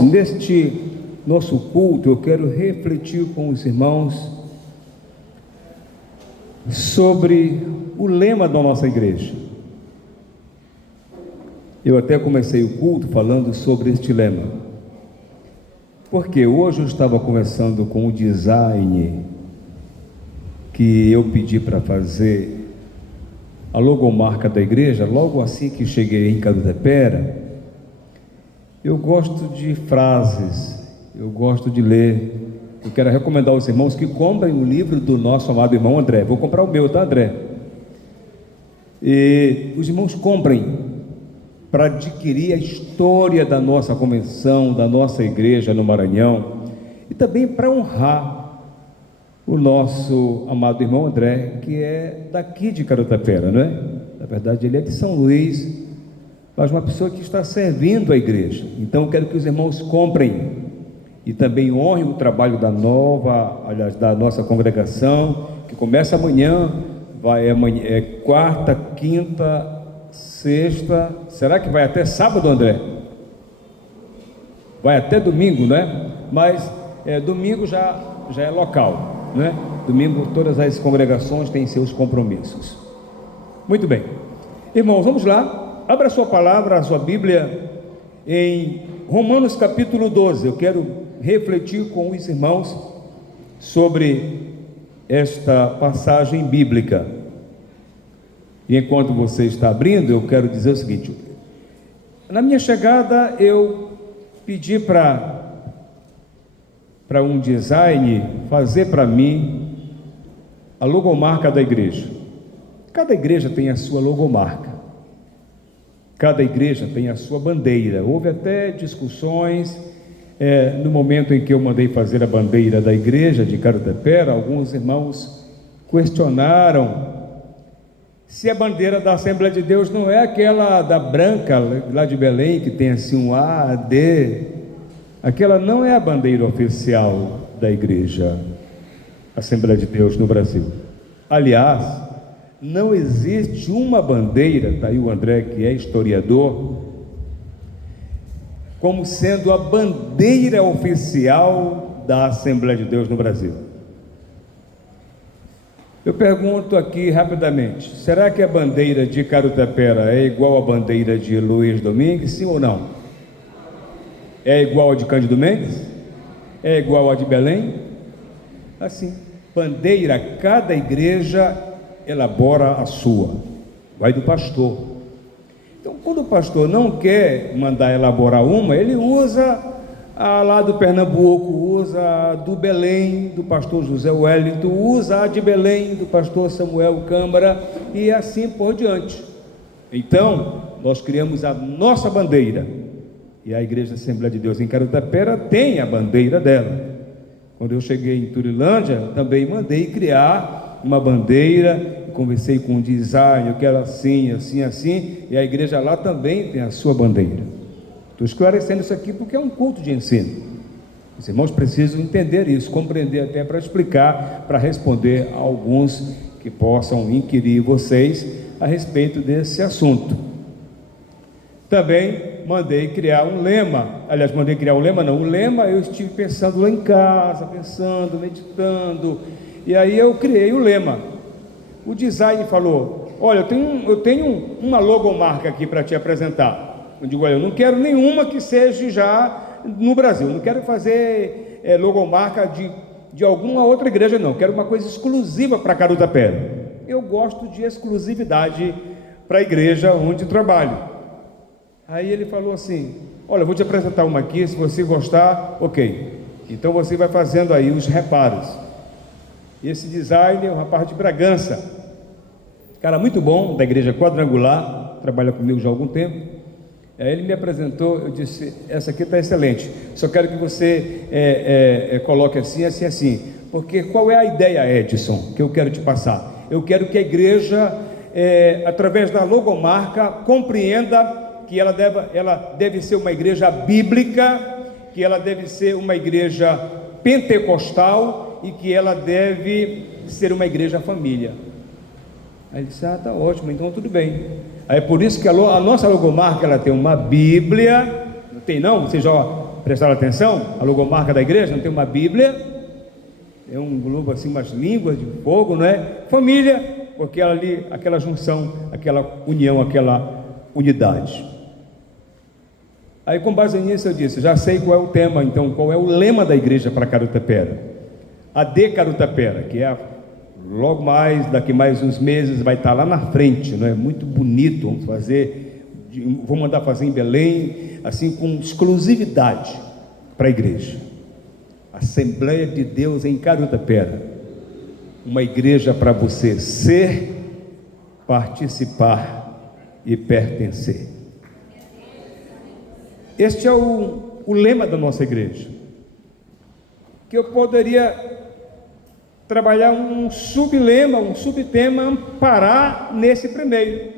Irmãos, neste nosso culto eu quero refletir com os irmãos sobre o lema da nossa igreja. Eu até comecei o culto falando sobre este lema, porque hoje eu estava conversando com o design que eu pedi para fazer a logomarca da igreja. Logo assim que cheguei em Carutepera, eu gosto de frases, eu gosto de ler. Eu quero recomendar aos irmãos que comprem o livro do nosso amado irmão André. Vou comprar o meu, tá, André? E os irmãos comprem para adquirir a história da nossa convenção, da nossa igreja no Maranhão, e também para honrar o nosso amado irmão André, que é daqui de Carutepera, não é? Na verdade, ele é de São Luís, mas uma pessoa que está servindo a igreja. Então, eu quero que os irmãos comprem e também honrem o trabalho da nossa congregação, que começa amanhã, é quarta, quinta, sexta. Será que vai até sábado, André? Vai até domingo, né? Mas domingo já é local, né? Domingo todas as congregações têm seus compromissos. Muito bem, irmãos, vamos lá. Abra a sua palavra, a sua Bíblia, em Romanos capítulo 12. Eu quero refletir com os irmãos sobre esta passagem bíblica. E enquanto você está abrindo, eu quero dizer o seguinte: na minha chegada, eu pedi para um design fazer para mim a logomarca da igreja. Cada igreja tem a sua logomarca. Cada igreja tem a sua bandeira. Houve até discussões no momento em que eu mandei fazer a bandeira da igreja de Carutepera. Alguns irmãos questionaram se a bandeira da Assembleia de Deus não é aquela da branca lá de Belém, que tem assim um A, D. Aquela não é a bandeira oficial da igreja Assembleia de Deus no Brasil. Aliás, não existe uma bandeira, está aí o André que é historiador, como sendo a bandeira oficial da Assembleia de Deus no Brasil. Eu pergunto aqui rapidamente: será que a bandeira de Carutepera é igual à bandeira de Luiz Domingues, sim ou não? É igual a de Cândido Mendes? É igual a de Belém? Assim, bandeira, cada igreja elabora a sua, vai do pastor. Então, quando o pastor não quer mandar elaborar uma, ele usa a lá do Pernambuco, usa a do Belém, do pastor José Wellington, usa a de Belém, do pastor Samuel Câmara, e assim por diante. Então, nós criamos a nossa bandeira, e a Igreja Assembleia de Deus em Carutepera tem a bandeira dela. Quando eu cheguei em Turilândia, também mandei criar uma bandeira, conversei com o design, eu quero assim, assim, assim, e a igreja lá também tem a sua bandeira. Estou esclarecendo isso aqui porque é um culto de ensino. Os irmãos precisam entender isso, compreender, até para explicar, para responder a alguns que possam inquirir vocês a respeito desse assunto. Também mandei criar um lema. Aliás, mandei criar um lema, não, o lema eu estive pensando lá em casa, pensando, meditando, e aí eu criei o lema. O design falou: olha, eu tenho uma logomarca aqui para te apresentar. Eu digo: olha, eu não quero nenhuma que seja já no Brasil, não quero fazer logomarca de alguma outra igreja, não, quero uma coisa exclusiva para Carutepera. Eu gosto de exclusividade para a igreja onde trabalho. Aí ele falou assim: olha, eu vou te apresentar uma aqui, se você gostar, ok, então você vai fazendo aí os reparos. Esse design é um rapaz de Bragança, cara muito bom, da igreja quadrangular, trabalha comigo já há algum tempo. Aí ele me apresentou, eu disse: essa aqui está excelente, só quero que você coloque assim, assim, assim, porque qual é a ideia, Edson, que eu quero te passar? Eu quero que a igreja, através da logomarca, compreenda que ela deve ser uma igreja bíblica, que ela deve ser uma igreja pentecostal, e que ela deve ser uma igreja família. Aí ele disse: tá ótimo, então tudo bem. Aí por isso que a nossa logomarca, ela tem uma Bíblia, não tem não? Ou seja, Prestaram atenção? A logomarca da igreja não tem uma Bíblia, é um globo assim, umas línguas de fogo, não é? Família, porque ali, aquela junção, aquela união, aquela unidade. Aí, com base nisso, eu disse, já sei qual é o tema, então, qual é o lema da igreja para Carutapera. A de Carutapera, que é logo mais, daqui mais uns meses, vai estar lá na frente, não é? Muito bonito, vamos fazer, vou mandar fazer em Belém, assim, com exclusividade para a igreja. Assembleia de Deus em Carutapera. Uma igreja para você ser, participar e pertencer. Este é o lema da nossa igreja, que eu poderia trabalhar um sublema, um subtema, amparar nesse primeiro.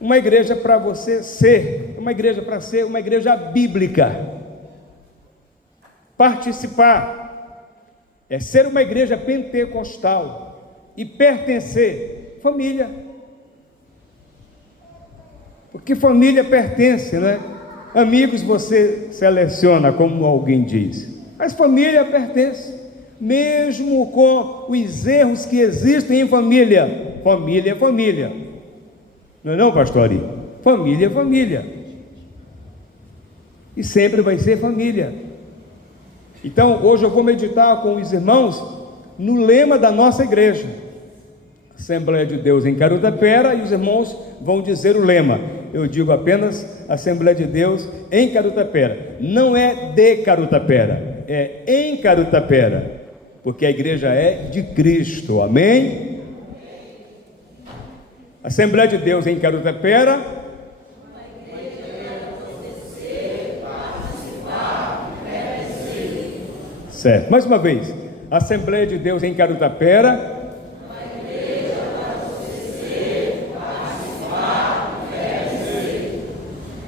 Uma igreja para você ser, uma igreja para ser uma igreja bíblica. Participar é ser uma igreja pentecostal e pertencer, família. Porque família pertence, né? Amigos você seleciona, como alguém diz, mas família pertence, mesmo com os erros que existem em família. Família é família, não é não, pastorinho? Família é família, e sempre vai ser família. Então, hoje eu vou meditar com os irmãos no lema da nossa igreja, Assembleia de Deus em Carutapera, e os irmãos vão dizer o lema. Eu digo apenas Assembleia de Deus em Carutapera. Não é de Carutapera, é em Carutapera, porque a igreja é de Cristo, amém? Assembleia de Deus em Carutapera. Certo, mais uma vez, Assembleia de Deus em Carutapera.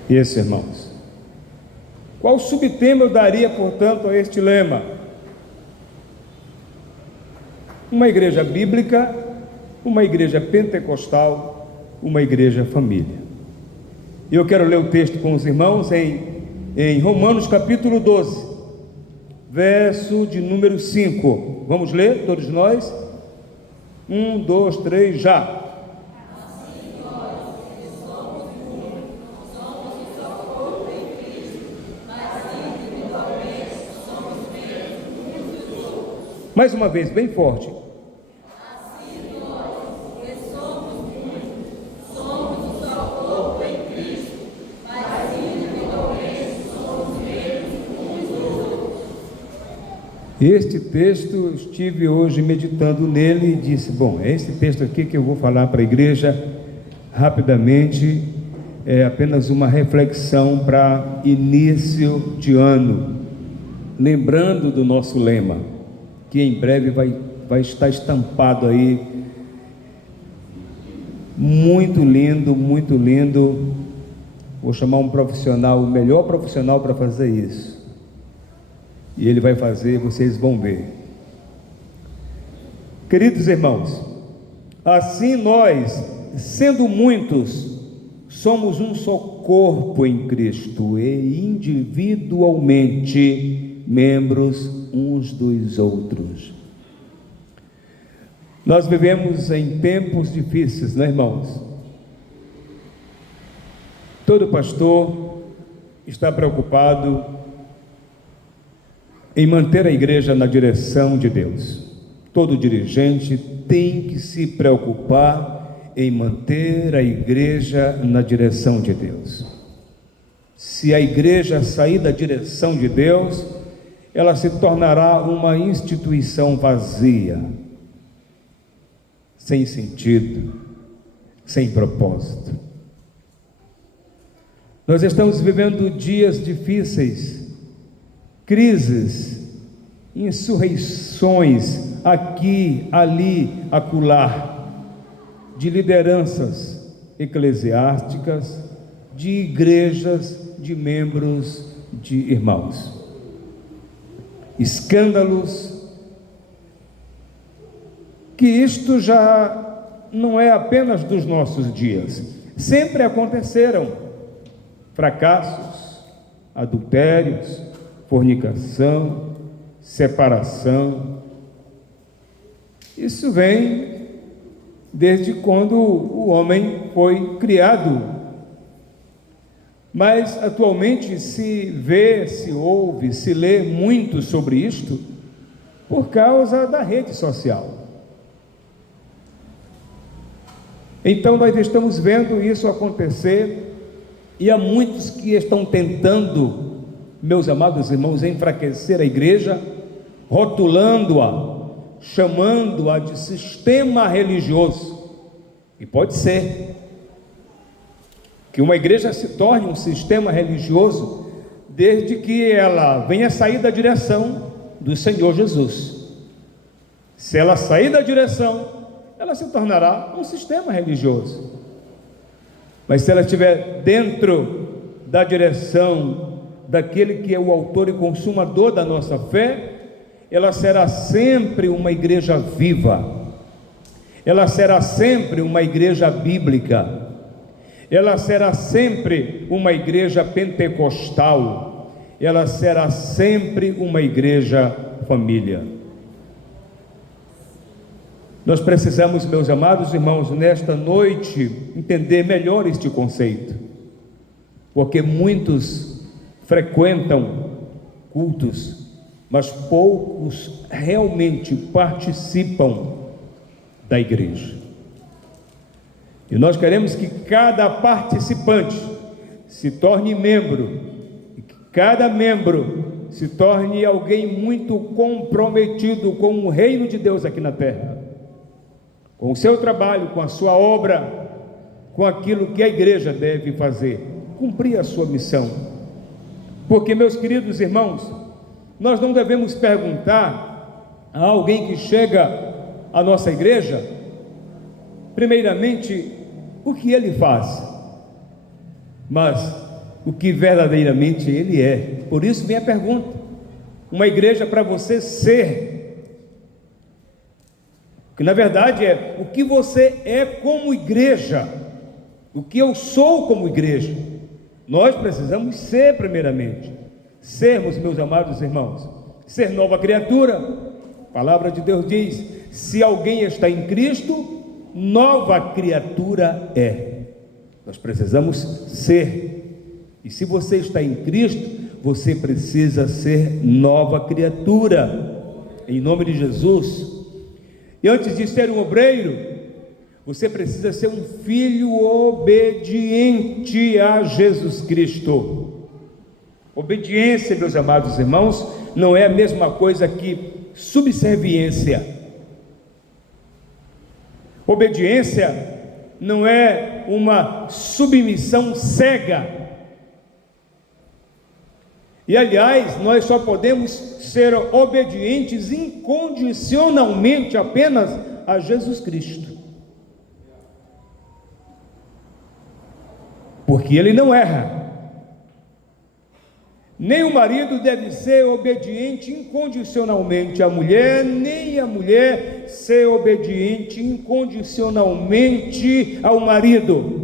Isso, irmãos. Qual subtema eu daria, portanto, a este lema? Uma igreja bíblica, uma igreja pentecostal, uma igreja família. E eu quero ler o texto com os irmãos em Romanos capítulo 12, verso de número 5. Vamos ler, todos nós? 1, 2, 3, já. Mais uma vez, bem forte. Assim nós, que somos muitos, somos um só corpo em Cristo, mas individualmente somos membros uns dos outros. Este texto, eu estive hoje meditando nele e disse, bom, é esse texto aqui que eu vou falar para a igreja rapidamente, é apenas uma reflexão para início de ano, lembrando do nosso lema, que em breve vai estar estampado aí, muito lindo, muito lindo. Vou chamar um profissional, o melhor profissional para fazer isso, e ele vai fazer, vocês vão ver. Queridos irmãos, assim nós, sendo muitos, somos um só corpo em Cristo e individualmente membros uns dos outros. Nós vivemos em tempos difíceis, né, irmãos? Todo pastor está preocupado em manter a igreja na direção de Deus. Todo dirigente tem que se preocupar em manter a igreja na direção de Deus. Se a igreja sair da direção de Deus, ela se tornará uma instituição vazia, sem sentido, sem propósito. Nós estamos vivendo dias difíceis, crises, insurreições aqui, ali, acolá, de lideranças eclesiásticas, de igrejas, de membros, de irmãos. Escândalos, que isto já não é apenas dos nossos dias, sempre aconteceram. Fracassos, adultérios, fornicação, separação. Isso vem desde quando o homem foi criado. Mas atualmente se vê, se ouve, se lê muito sobre isto por causa da rede social. Então nós estamos vendo isso acontecer, e há muitos que estão tentando, meus amados irmãos, enfraquecer a igreja, rotulando-a, chamando-a de sistema religioso. E pode ser que uma igreja se torne um sistema religioso desde que ela venha sair da direção do Senhor Jesus. Se ela sair da direção, ela se tornará um sistema religioso. Mas se ela estiver dentro da direção daquele que é o autor e consumador da nossa fé, ela será sempre uma igreja viva, ela será sempre uma igreja bíblica, ela será sempre uma igreja pentecostal, ela será sempre uma igreja família. Nós precisamos, meus amados irmãos, nesta noite, entender melhor este conceito, porque muitos frequentam cultos, mas poucos realmente participam da igreja. E nós queremos que cada participante se torne membro, e que cada membro se torne alguém muito comprometido com o reino de Deus aqui na terra, com o seu trabalho, com a sua obra, com aquilo que a igreja deve fazer, cumprir a sua missão. Porque, meus queridos irmãos, nós não devemos perguntar a alguém que chega à nossa igreja, primeiramente, o que ele faz, mas o que verdadeiramente ele é. Por isso vem a pergunta: uma igreja para você ser, que na verdade é o que você é como igreja, o que eu sou como igreja. Nós precisamos ser primeiramente, sermos, meus amados irmãos, ser nova criatura. A palavra de Deus diz: se alguém está em Cristo, nova criatura é. Nós precisamos ser, e se você está em Cristo, você precisa ser nova criatura, em nome de Jesus. E antes de ser um obreiro, você precisa ser um filho obediente a Jesus Cristo. Obediência, meus amados irmãos, não é a mesma coisa que subserviência. Obediência não é uma submissão cega. E aliás, nós só podemos ser obedientes incondicionalmente apenas a Jesus Cristo, porque Ele não erra. Nem o marido deve ser obediente incondicionalmente à mulher, nem a mulher ser obediente incondicionalmente ao marido.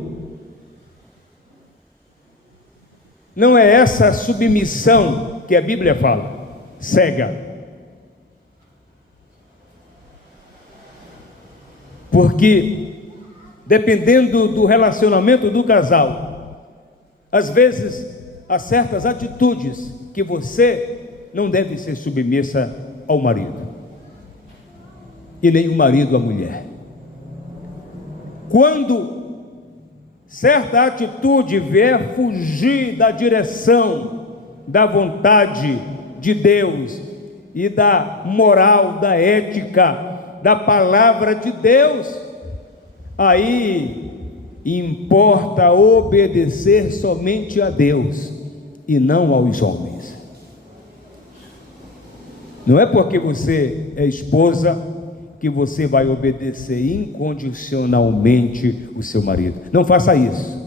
Não é essa submissão que a Bíblia fala, cega. Porque, dependendo do relacionamento do casal, às vezes há certas atitudes que você não deve ser submissa ao marido, e nem o marido à mulher. Quando certa atitude vier fugir da direção, da vontade de Deus e da moral, da ética, da palavra de Deus, aí importa obedecer somente a Deus e não aos homens. Não é porque você é esposa que você vai obedecer incondicionalmente o seu marido. Não faça isso.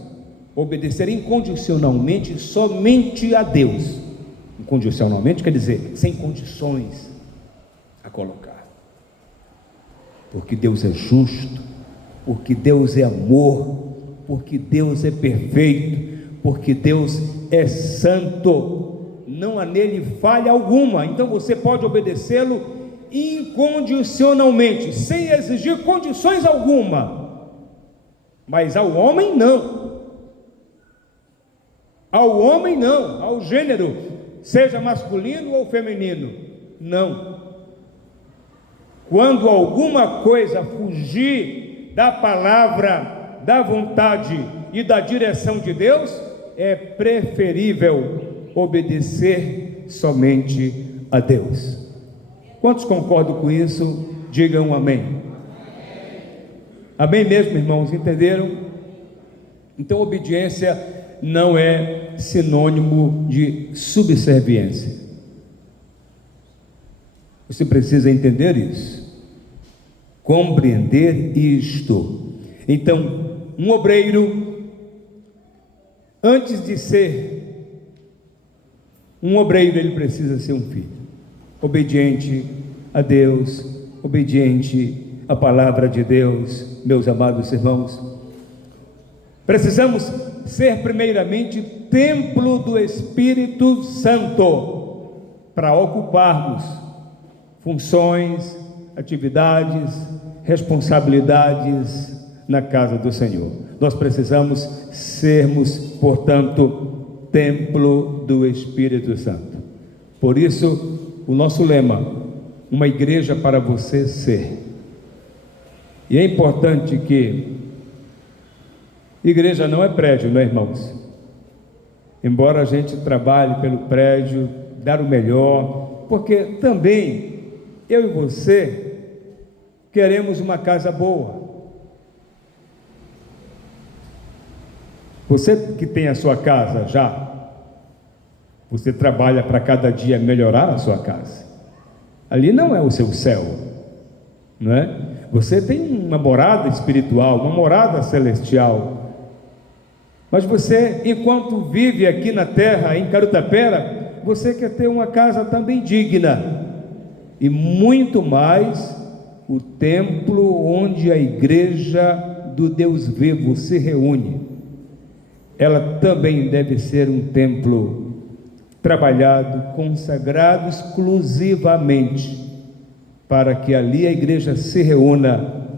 Obedecer incondicionalmente somente a Deus. Incondicionalmente quer dizer sem condições a colocar. Porque Deus é justo, porque Deus é amor, porque Deus é perfeito, porque Deus é santo, não há nele falha alguma. Então você pode obedecê-lo incondicionalmente, sem exigir condições alguma. Mas ao homem não. Ao homem não, ao gênero, seja masculino ou feminino, não. Quando alguma coisa fugir da palavra, da vontade e da direção de Deus, é preferível obedecer somente a Deus. Quantos concordam com isso? Digam amém. Amém mesmo, irmãos, entenderam? Então, obediência não é sinônimo de subserviência. Você precisa entender isso, compreender isto. Então, um obreiro, antes de ser um obreiro, ele precisa ser um filho, obediente a Deus, obediente à palavra de Deus. Meus amados irmãos, precisamos ser primeiramente templo do Espírito Santo, para ocuparmos funções, atividades, responsabilidades na casa do Senhor. Nós precisamos sermos, portanto, templo do Espírito Santo. Por isso, o nosso lema, uma igreja para você ser. E é importante que igreja não é prédio, não é, irmãos? Embora a gente trabalhe pelo prédio, dar o melhor, porque também eu e você queremos uma casa boa. Você que tem a sua casa já, você trabalha para cada dia melhorar a sua casa. Ali não é o seu céu, não é? Você tem uma morada espiritual, uma morada celestial. Mas você, enquanto vive aqui na terra, em Carutapera, você quer ter uma casa também digna. E muito mais o templo onde a igreja do Deus vivo se reúne. Ela também deve ser um templo trabalhado, consagrado exclusivamente, para que ali a igreja se reúna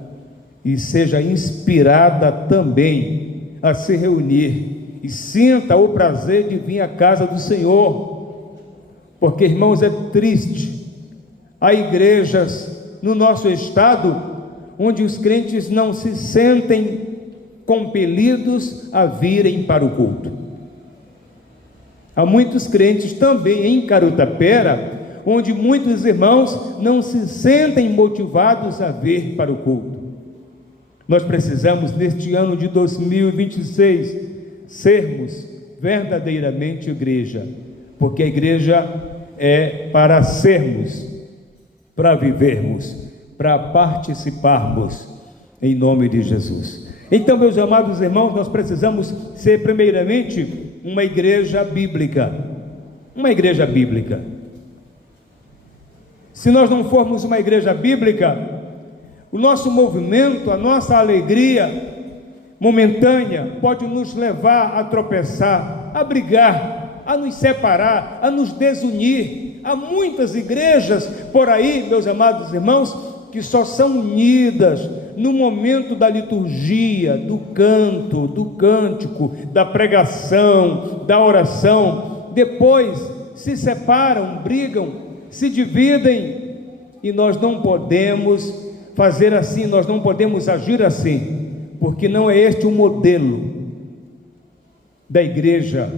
e seja inspirada também a se reunir e sinta o prazer de vir à casa do Senhor. Porque, irmãos, é triste. Há igrejas no nosso estado onde os crentes não se sentem compelidos a virem para o culto. Há muitos crentes também em Carutapera, onde muitos irmãos não se sentem motivados a vir para o culto. Nós precisamos, neste ano de 2026, sermos verdadeiramente igreja, porque a igreja é para sermos, para vivermos, para participarmos, em nome de Jesus. Então, meus amados irmãos, nós precisamos ser primeiramente uma igreja bíblica. Uma igreja bíblica. Se nós não formos uma igreja bíblica, o nosso movimento, a nossa alegria momentânea pode nos levar a tropeçar, a brigar, a nos separar, a nos desunir. Há muitas igrejas por aí, meus amados irmãos, que só são unidas no momento da liturgia, do canto, do cântico, da pregação, da oração. Depois se separam, brigam, se dividem, e nós não podemos fazer assim, nós não podemos agir assim, porque não é este o modelo da igreja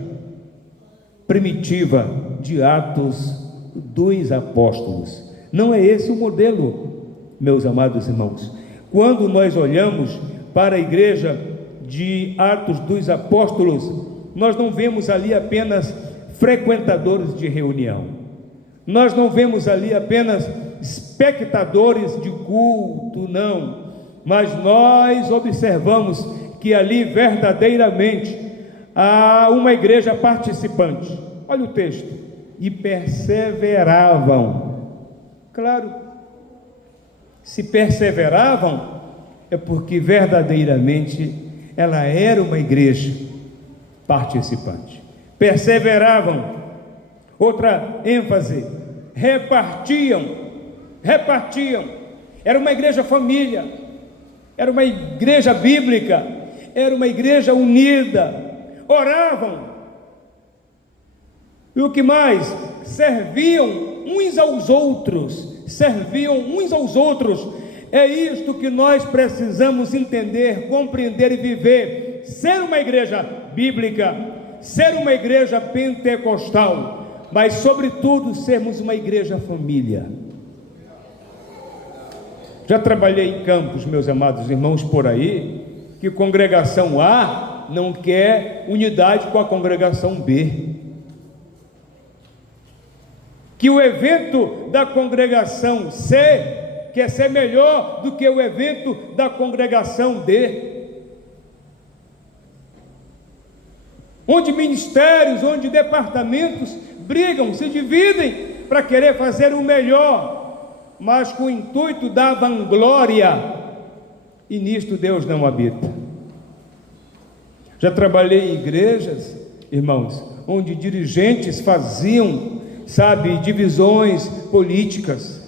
primitiva de Atos dos Apóstolos. Não é esse o modelo, meus amados irmãos. Quando nós olhamos para a igreja de Atos dos Apóstolos, nós não vemos ali apenas frequentadores de reunião, nós não vemos ali apenas espectadores de culto, não, mas nós observamos que ali verdadeiramente há uma igreja participante. Olha o texto: e perseveravam. Claro, se perseveravam, é porque verdadeiramente ela era uma igreja participante. perseveravam. Outra ênfase, repartiam. Era uma igreja família, era uma igreja bíblica, era uma igreja unida, oravam. E o que mais? Serviam uns aos outros. É isto que nós precisamos entender, compreender e viver. Ser uma igreja bíblica, ser uma igreja pentecostal, mas sobretudo sermos uma igreja família. Já trabalhei em campos, meus amados irmãos, por aí, que congregação A não quer unidade com a congregação B, que o evento da congregação C quer ser melhor do que o evento da congregação D, onde ministérios, onde departamentos brigam, se dividem para querer fazer o melhor, mas com o intuito da vanglória, e nisto Deus não habita. Já trabalhei em igrejas, irmãos, onde dirigentes faziam, divisões políticas.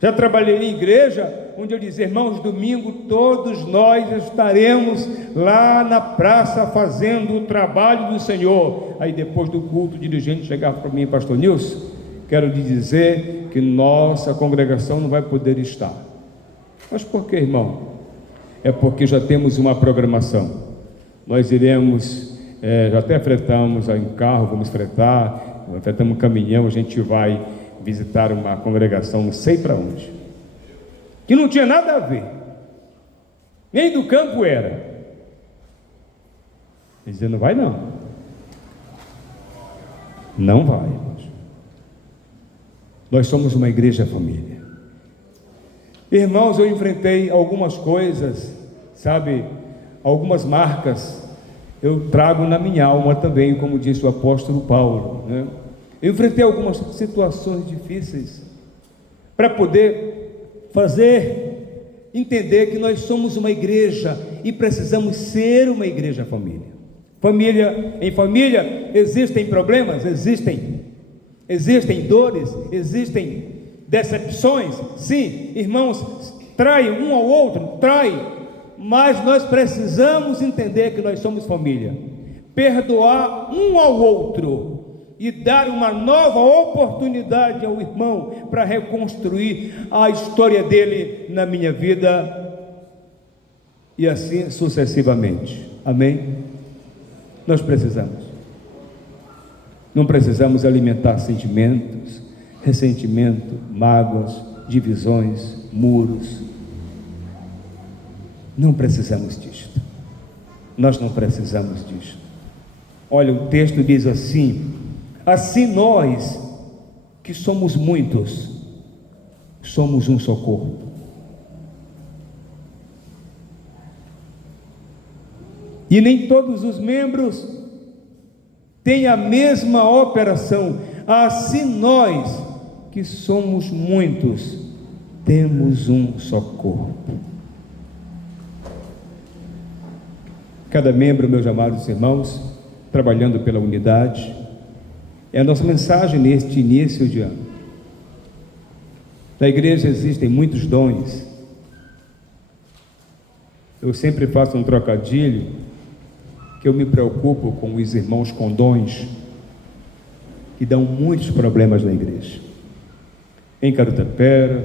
Já trabalhei em igreja onde eu dizia: irmãos, domingo todos nós estaremos lá na praça fazendo o trabalho do Senhor. Aí depois do culto, o dirigente chegava para mim: pastor Nilson, quero lhe dizer que nossa congregação não vai poder estar. Mas por que, irmão? É porque já temos uma programação. Nós iremos, já até fretamos em carro, vamos fretar, fretamos um caminhão, a gente vai visitar uma congregação, não sei para onde, que não tinha nada a ver, nem do campo era. Ele dizia: não vai não. Não vai, irmãos. Nós somos uma igreja família. Irmãos, eu enfrentei algumas coisas, algumas marcas, eu trago na minha alma também, como disse o apóstolo Paulo, né? Eu enfrentei algumas situações difíceis para poder entender que nós somos uma igreja e precisamos ser uma igreja família. Em família existem problemas, existem dores, existem decepções, sim, irmãos, traem um ao outro, mas nós precisamos entender que nós somos família, perdoar um ao outro e dar uma nova oportunidade ao irmão para reconstruir a história dele na minha vida, e assim sucessivamente. Amém? Nós não precisamos alimentar sentimentos, ressentimento, mágoas, divisões, muros. Não precisamos disto. Nós não precisamos disto. Olha, o texto diz assim: assim nós, que somos muitos, somos um só corpo. E nem todos os membros têm a mesma operação. Assim nós, que somos muitos, temos um só corpo. Cada membro, meus amados irmãos, trabalhando pela unidade. É a nossa mensagem neste início de ano. Na igreja existem muitos dons. Eu sempre faço um trocadilho, que eu me preocupo com os irmãos com dons, que dão muitos problemas na igreja. Em Carutapera,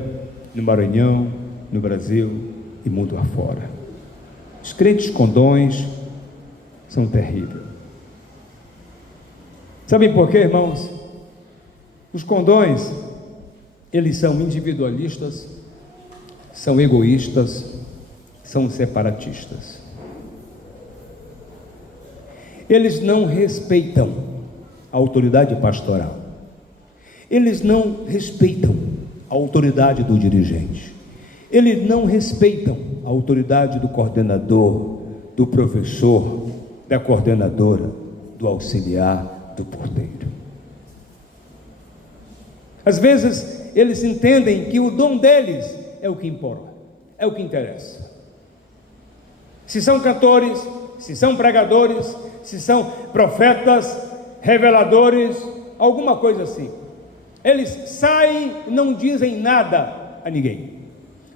no Maranhão, no Brasil e mundo afora. Os crentes com dons são terríveis. Sabem por quê, irmãos? Os condões, eles são individualistas, são egoístas, são separatistas. Eles não respeitam a autoridade pastoral. Eles não respeitam a autoridade do dirigente. Eles não respeitam a autoridade do coordenador, do professor, da coordenadora, do auxiliar, do porteiro. Às vezes eles entendem que o dom deles é o que importa, é o que interessa. Se são cantores, se são pregadores, se são profetas, reveladores, alguma coisa assim. Eles saem e não dizem nada a ninguém,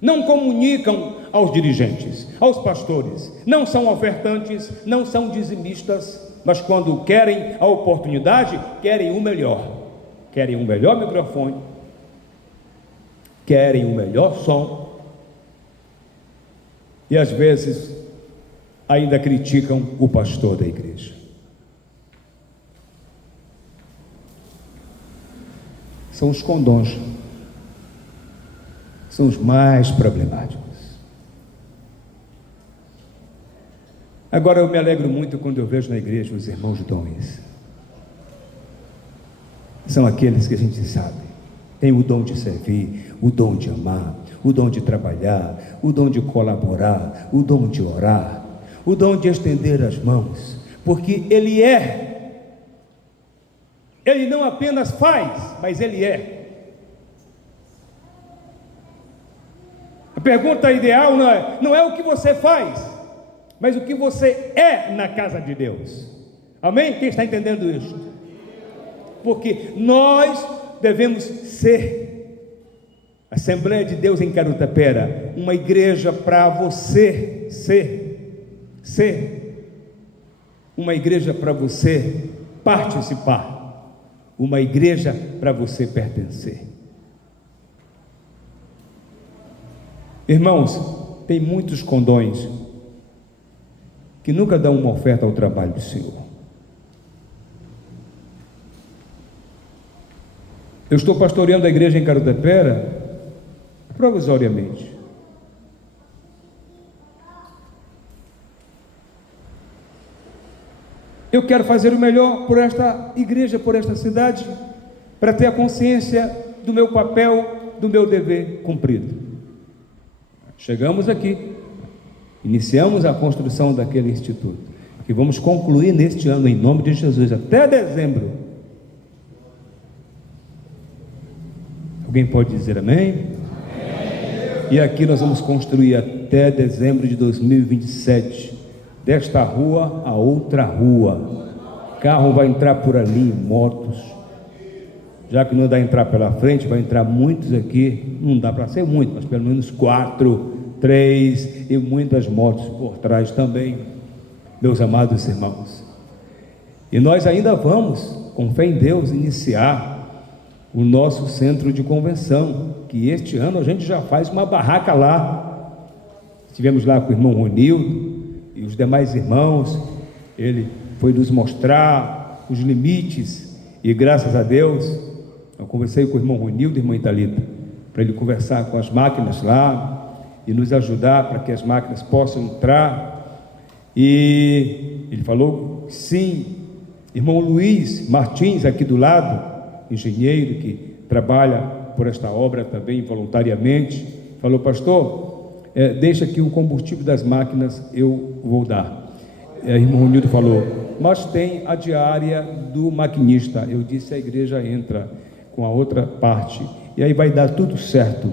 não comunicam aos dirigentes, aos pastores, não são ofertantes, não são dizimistas, mas quando querem a oportunidade, querem o melhor microfone, querem o melhor som, e às vezes ainda criticam o pastor da igreja. São os condões, são os mais problemáticos. Agora eu me alegro muito quando eu vejo na igreja os irmãos dons. São aqueles que a gente sabe, tem o dom de servir, o dom de amar, o dom de trabalhar, o dom de colaborar, o dom de orar, o dom de estender as mãos, porque ele não apenas faz, mas ele é. A pergunta ideal não é o que você faz, mas o que você é na casa de Deus. Amém? Quem está entendendo isso? Porque nós devemos ser Assembleia de Deus em Carutapera, uma igreja para você ser uma igreja para você participar, uma igreja para você pertencer. Irmãos, tem muitos condões que nunca dão uma oferta ao trabalho do Senhor. Eu estou pastoreando a igreja em Carutapera provisoriamente. Eu quero fazer o melhor por esta igreja, por esta cidade, para ter a consciência do meu papel, do meu dever cumprido. Chegamos aqui, iniciamos a construção daquele instituto, que vamos concluir neste ano, em nome de Jesus, até dezembro. Alguém pode dizer amém? E aqui nós vamos construir até dezembro de 2027, desta rua a outra rua. Carro vai entrar por ali, motos, já que não dá entrar pela frente, vai entrar muitos aqui, não dá para ser muito, mas pelo menos 4, 3 e muitas motos por trás também, meus amados irmãos. E nós ainda vamos, com fé em Deus, iniciar o nosso centro de convenção, que este ano a gente já faz uma barraca lá. Estivemos lá com o irmão Ronildo e os demais irmãos, ele foi nos mostrar os limites, e graças a Deus, eu conversei com o irmão Ronildo e a irmã Italita, para ele conversar com as máquinas lá, e nos ajudar para que as máquinas possam entrar, e ele falou sim. Irmão Luiz Martins, aqui do lado, engenheiro que trabalha por esta obra também voluntariamente, falou: pastor, deixa que o combustível das máquinas eu vou dar. Irmão Ronildo falou: mas tem a diária do maquinista. Eu disse: a igreja entra com a outra parte, e aí vai dar tudo certo.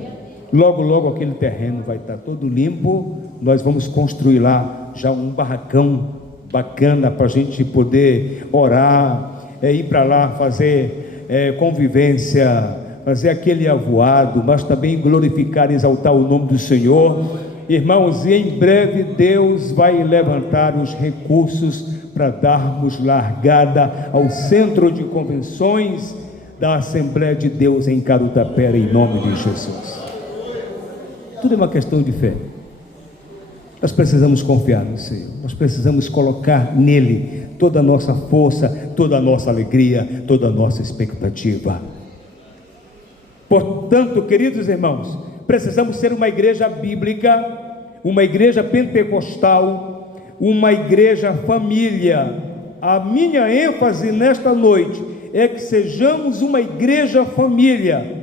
Logo, logo aquele terreno vai estar todo limpo. Nós vamos construir lá já um barracão bacana para a gente poder orar, ir para lá fazer convivência, fazer aquele avoado, mas também glorificar e exaltar o nome do Senhor. Irmãos, e em breve Deus vai levantar os recursos para darmos largada ao centro de convenções da Assembleia de Deus em Carutapera, em nome de Jesus. Tudo é uma questão de fé. Nós precisamos confiar no Senhor, nós precisamos colocar nele toda a nossa força, toda a nossa alegria, toda a nossa expectativa. Portanto, queridos irmãos, precisamos ser uma igreja bíblica, uma igreja pentecostal, uma igreja família. A minha ênfase nesta noite é que sejamos uma igreja família,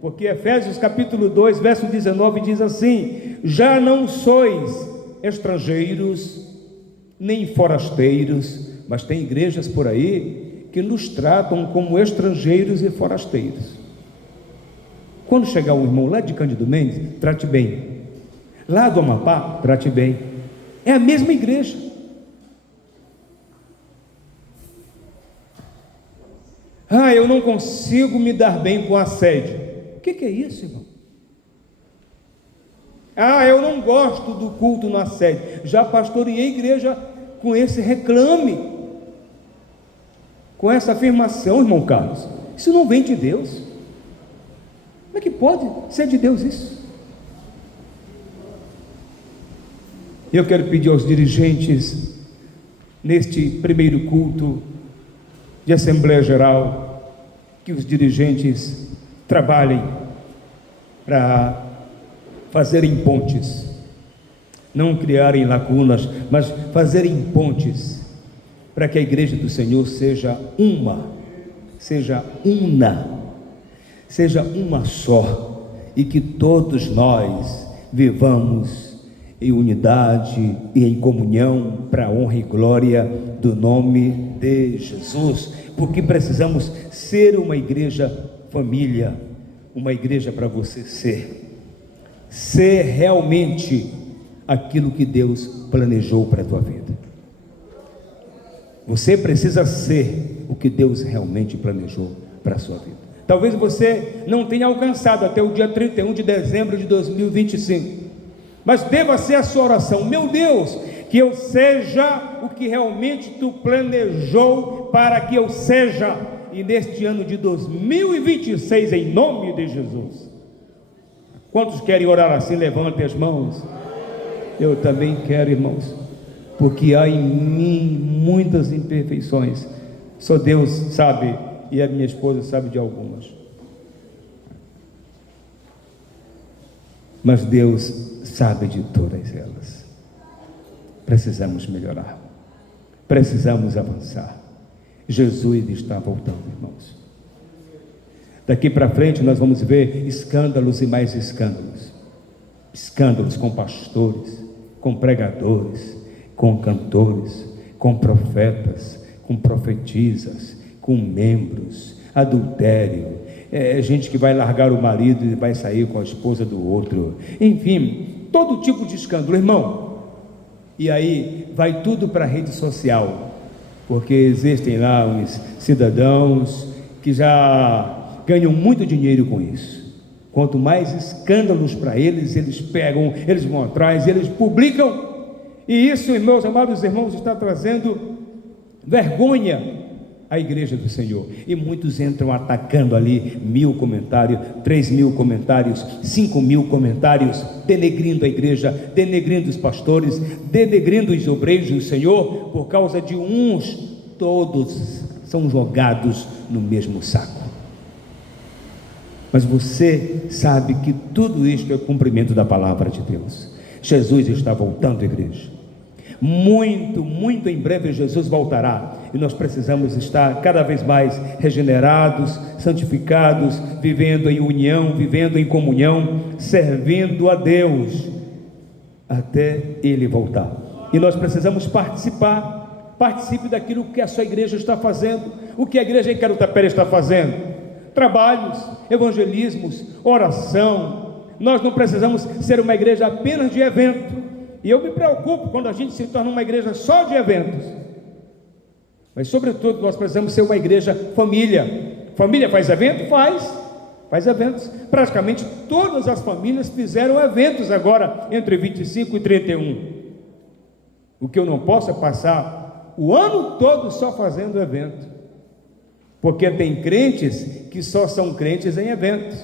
porque Efésios capítulo 2, verso 19 diz assim: já não sois estrangeiros, nem forasteiros. Mas tem igrejas por aí que nos tratam como estrangeiros e forasteiros. Quando chegar um irmão lá de Cândido Mendes, trate bem. Lá do Amapá, trate bem. É a mesma igreja. Ah, eu não consigo me dar bem com a sede. O que é isso, irmão? Ah, eu não gosto do culto na sede. Já pastoreei a igreja com esse reclame, com essa afirmação, irmão Carlos. Isso não vem de Deus. Como é que pode ser de Deus isso? Eu quero pedir aos dirigentes, neste primeiro culto de Assembleia Geral, que os dirigentes trabalhem para fazerem pontes, não criarem lacunas, mas fazerem pontes, para que a igreja do Senhor seja uma, seja una, seja uma só, e que todos nós vivamos em unidade e em comunhão, para a honra e glória do nome de Jesus, porque precisamos ser uma igreja família, uma igreja para você ser realmente aquilo que Deus planejou para a tua vida. Você precisa ser o que Deus realmente planejou para a sua vida. Talvez você não tenha alcançado até o dia 31 de dezembro de 2025, mas deva ser a sua oração: meu Deus, que eu seja o que realmente tu planejou para que eu seja, e neste ano de 2026, em nome de Jesus. Quantos querem orar assim? Levantem as mãos. Eu também quero, irmãos, porque há em mim muitas imperfeições. Só Deus sabe, e a minha esposa sabe de algumas. Mas Deus sabe de todas elas. Precisamos melhorar, precisamos avançar. Jesus está voltando, irmãos. Daqui para frente nós vamos ver escândalos e mais escândalos. Escândalos com pastores, com pregadores, com cantores, com profetas, com profetisas, com membros, adultério, gente que vai largar o marido e vai sair com a esposa do outro, enfim, todo tipo de escândalo, irmão. E aí vai tudo para a rede social, porque existem lá uns cidadãos que já ganham muito dinheiro com isso. Quanto mais escândalos para eles, eles pegam, eles vão atrás, eles publicam, e isso, meus amados irmãos, está trazendo vergonha à igreja do Senhor, e muitos entram atacando ali 1000 comentários, 3000 comentários, 5000 comentários, denegrindo a igreja, denegrindo os pastores, denegrindo os obreiros do Senhor, por causa de uns. Todos são jogados no mesmo saco. Mas você sabe que tudo isto é cumprimento da palavra de Deus. Jesus está voltando, igreja. Muito, muito em breve Jesus voltará, e nós precisamos estar cada vez mais regenerados, santificados, vivendo em união, vivendo em comunhão, servindo a Deus até Ele voltar. E nós precisamos participar. Participe daquilo que a sua igreja está fazendo, o que a igreja em Carutapera está fazendo. Trabalhos, evangelismos, oração. Nós não precisamos ser uma igreja apenas de evento, e eu me preocupo quando a gente se torna uma igreja só de eventos, mas sobretudo nós precisamos ser uma igreja família. Família faz evento? Faz eventos. Praticamente todas as famílias fizeram eventos agora entre 25 e 31. O que eu não posso é passar o ano todo só fazendo evento, porque tem crentes que só são crentes em eventos.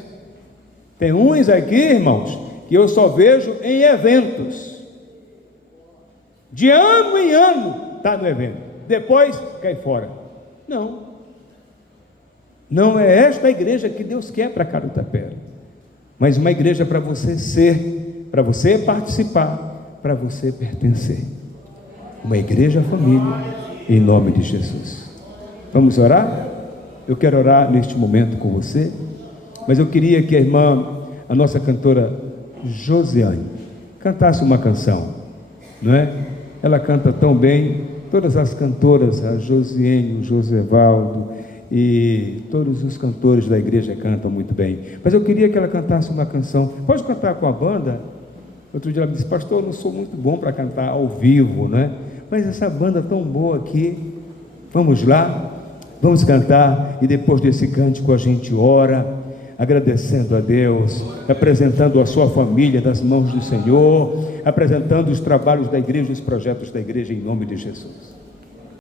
Tem uns aqui, irmãos, que eu só vejo em eventos, de ano em ano está no evento, depois cai fora. Não é esta a igreja que Deus quer para Carutapera, mas uma igreja para você ser, para você participar, para você pertencer. Uma igreja família, em nome de Jesus. Vamos orar? Eu quero orar neste momento com você, mas eu queria que a nossa cantora Josiane, cantasse uma canção, não é? Ela canta tão bem, todas as cantoras, a Josiane, o Josevaldo e todos os cantores da igreja cantam muito bem, mas eu queria que ela cantasse uma canção. Pode cantar com a banda? Outro dia ela me disse: pastor, eu não sou muito bom para cantar ao vivo, né? Mas essa banda tão boa aqui, vamos lá. Vamos cantar e depois desse cântico a gente ora, agradecendo a Deus, apresentando a sua família nas mãos do Senhor, apresentando os trabalhos da igreja, os projetos da igreja em nome de Jesus.